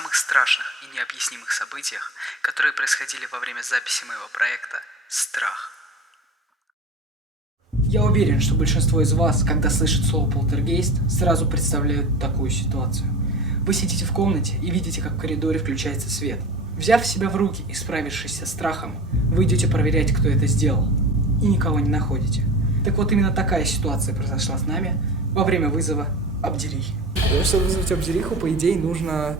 самых страшных и необъяснимых событиях, которые происходили во время записи моего проекта «Страх». Я уверен, что большинство из вас, когда слышит слово «полтергейст», сразу представляют такую ситуацию. Вы сидите в комнате и видите, как в коридоре включается свет. Взяв себя в руки и справившись со страхом, вы идете проверять, кто это сделал, и никого не находите. Так вот, именно такая ситуация произошла с нами во время вызова Абдерихи. Чтобы вызвать Абдериху, по идее, нужно...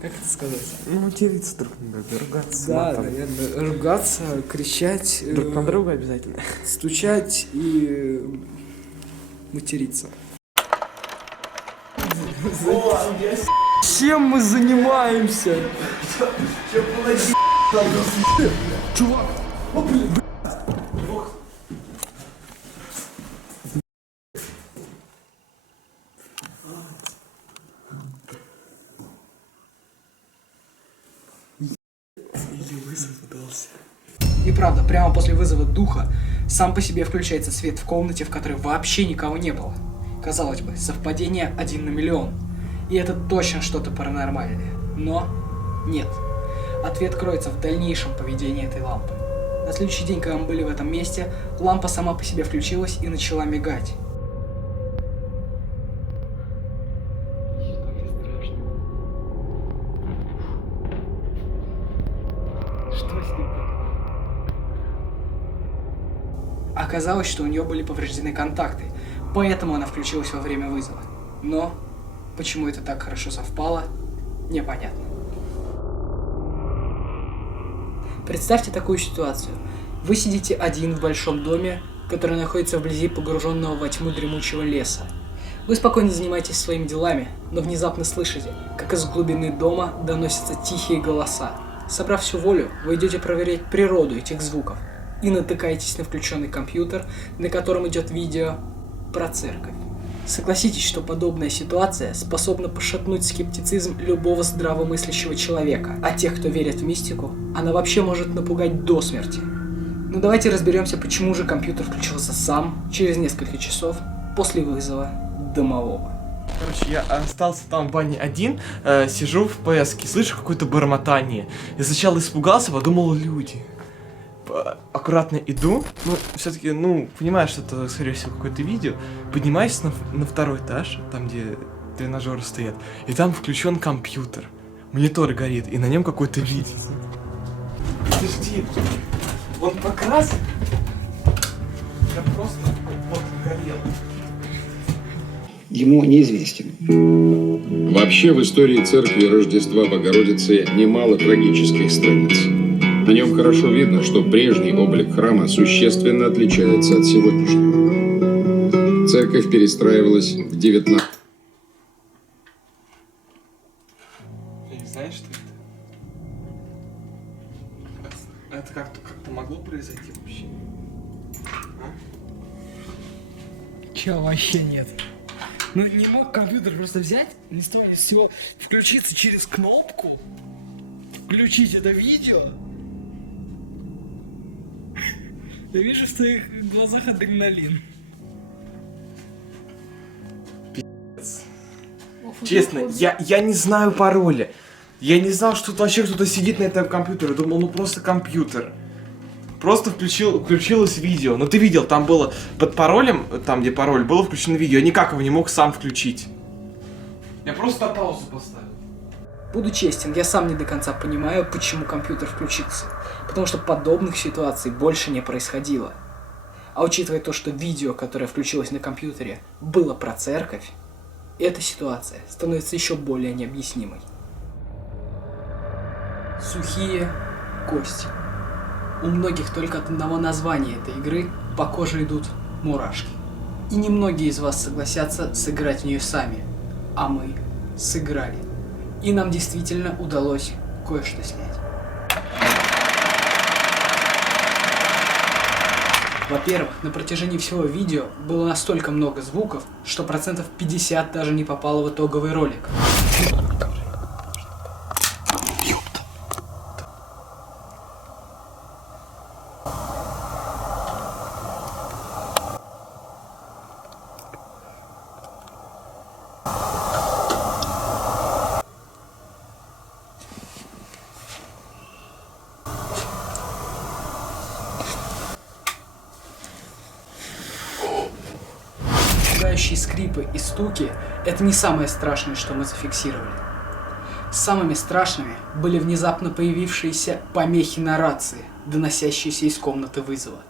Как это сказать? Ну, материться друг на друга, ругаться. Да, матом. наверное, ругаться, кричать... Друг на друга обязательно. Стучать и... материться. Чем мы занимаемся? Чувак! О, блин! И правда, прямо после вызова духа сам по себе включается свет в комнате, в которой вообще никого не было. Казалось бы, совпадение 1 на миллион. И это точно что-то паранормальное. Но нет. Ответ кроется в дальнейшем поведении этой лампы. На следующий день, когда мы были в этом месте, лампа сама по себе включилась и начала мигать. Оказалось, что у нее были повреждены контакты, поэтому она включилась во время вызова. Но почему это так хорошо совпало, непонятно. Представьте такую ситуацию. Вы сидите один в большом доме, который находится вблизи погруженного во тьму дремучего леса. Вы спокойно занимаетесь своими делами, но внезапно слышите, как из глубины дома доносятся тихие голоса. Собрав всю волю, вы идете проверять природу этих звуков и натыкаетесь на включенный компьютер, на котором идет видео про церковь. Согласитесь, что подобная ситуация способна пошатнуть скептицизм любого здравомыслящего человека, а тех, кто верит в мистику, она вообще может напугать до смерти. Но давайте разберемся, почему же компьютер включился сам через несколько часов после вызова домового. Короче, я остался там в бане один, сижу в PS-ке, слышу какое-то бормотание. Я сначала испугался, подумал, люди. Аккуратно иду, все-таки, понимаю, что это, скорее всего, какое-то видео. Поднимаюсь на второй этаж, там, где тренажеры стоят, и там включен компьютер. Монитор горит, и на нем какое-то видео. Подожди, он покрасен? Я просто вот горел. Ему неизвестен. Вообще в истории церкви Рождества Богородицы немало трагических страниц. На нем хорошо видно, что прежний облик храма существенно отличается от сегодняшнего. Церковь перестраивалась в 19... Я не знаю, что это. Это как-то могло произойти вообще? Чё, вообще нет. Ну не мог компьютер просто взять, ни с того ни с сего, включиться через кнопку, включить это видео. Я вижу в твоих глазах адреналин. Честно, я не знаю пароля. Я не знал, что тут вообще кто-то сидит на этом компьютере. Думал, просто компьютер. Просто включилось видео. Но ты видел, там было под паролем, там где пароль, было включено видео. Я никак его не мог сам включить. Я просто на паузу поставил. Буду честен, я сам не до конца понимаю, почему компьютер включился. Потому что подобных ситуаций больше не происходило. А учитывая то, что видео, которое включилось на компьютере, было про церковь, эта ситуация становится еще более необъяснимой. Сухие кости. У многих только от одного названия этой игры по коже идут мурашки. И немногие из вас согласятся сыграть в нее сами. А мы сыграли. И нам действительно удалось кое-что снять. Во-первых, на протяжении всего видео было настолько много звуков, что 50% даже не попало в итоговый ролик. скрипы и стуки – это не самое страшное, что мы зафиксировали. Самыми страшными были внезапно появившиеся помехи на рации, доносящиеся из комнаты вызова.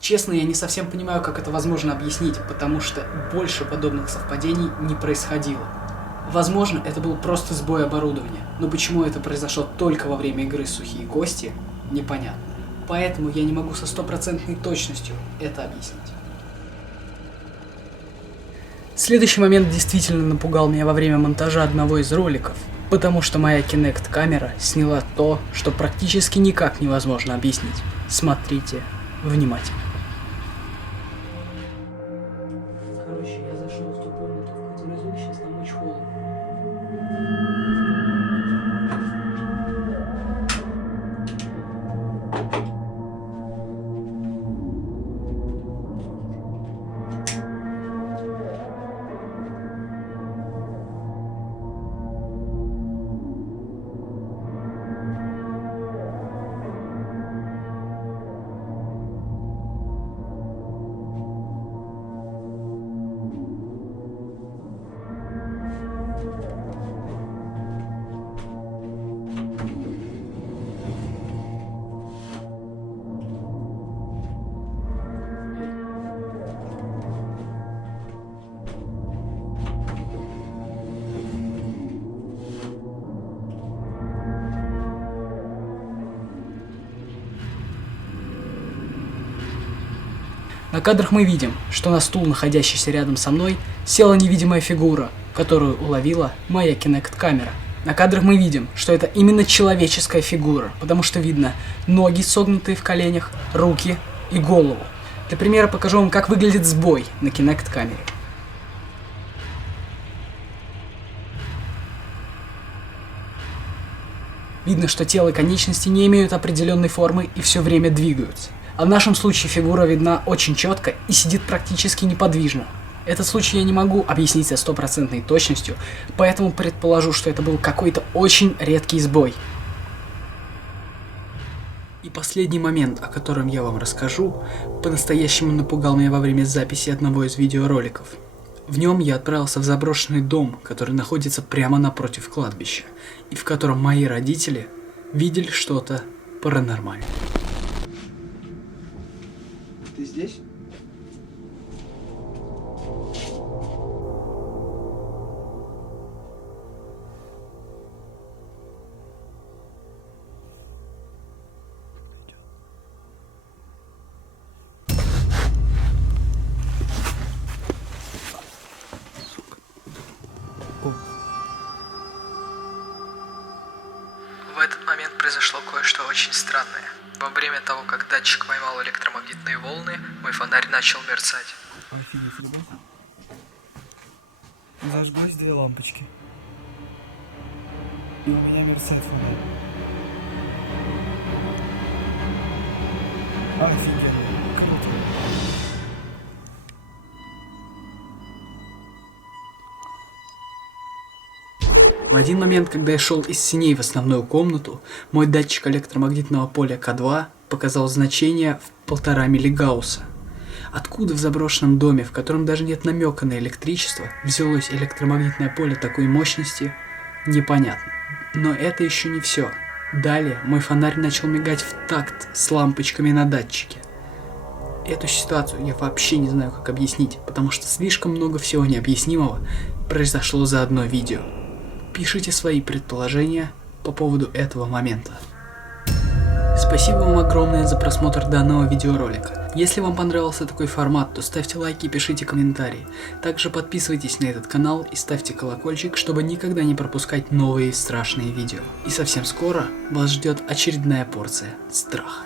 Честно, я не совсем понимаю, как это возможно объяснить, потому что больше подобных совпадений не происходило. Возможно, это был просто сбой оборудования, но почему это произошло только во время игры «Сухие кости», непонятно. Поэтому я не могу со стопроцентной точностью это объяснить. Следующий момент действительно напугал меня во время монтажа одного из роликов, потому что моя Kinect-камера сняла то, что практически никак невозможно объяснить. Смотрите внимательно. Короче, я зашел в ту комнату, в которой звук сейчас нам очень холодно. На кадрах мы видим, что на стул, находящийся рядом со мной, села невидимая фигура, которую уловила моя Kinect-камера. На кадрах мы видим, что это именно человеческая фигура, потому что видно ноги, согнутые в коленях, руки и голову. Для примера покажу вам, как выглядит сбой на Kinect-камере. Видно, что тело и конечности не имеют определенной формы и все время двигаются. А в нашем случае фигура видна очень четко и сидит практически неподвижно. Этот случай я не могу объяснить со стопроцентной точностью, поэтому предположу, что это был какой-то очень редкий сбой. И последний момент, о котором я вам расскажу, по-настоящему напугал меня во время записи одного из видеороликов. В нем я отправился в заброшенный дом, который находится прямо напротив кладбища, и в котором мои родители видели что-то паранормальное. Ты здесь? В этот момент произошло кое-что очень странное. Во время того, как датчик поймал электромагнитные волны, мой фонарь начал мерцать. Офигеть, ребят. Зажглось 2 лампочки. И у меня мерцает фонарь. Офигенно. Круто. В один момент, когда я шел из синей в основную комнату, мой датчик электромагнитного поля К2 показал значение в 1,5 миллигаусса. Откуда в заброшенном доме, в котором даже нет намека на электричество, взялось электромагнитное поле такой мощности, непонятно. Но это еще не все. Далее мой фонарь начал мигать в такт с лампочками на датчике. Эту ситуацию я вообще не знаю, как объяснить, потому что слишком много всего необъяснимого произошло за одно видео. Пишите свои предположения по поводу этого момента. Спасибо вам огромное за просмотр данного видеоролика. Если вам понравился такой формат, то ставьте лайки и пишите комментарии. Также подписывайтесь на этот канал и ставьте колокольчик, чтобы никогда не пропускать новые страшные видео. И совсем скоро вас ждет очередная порция страха.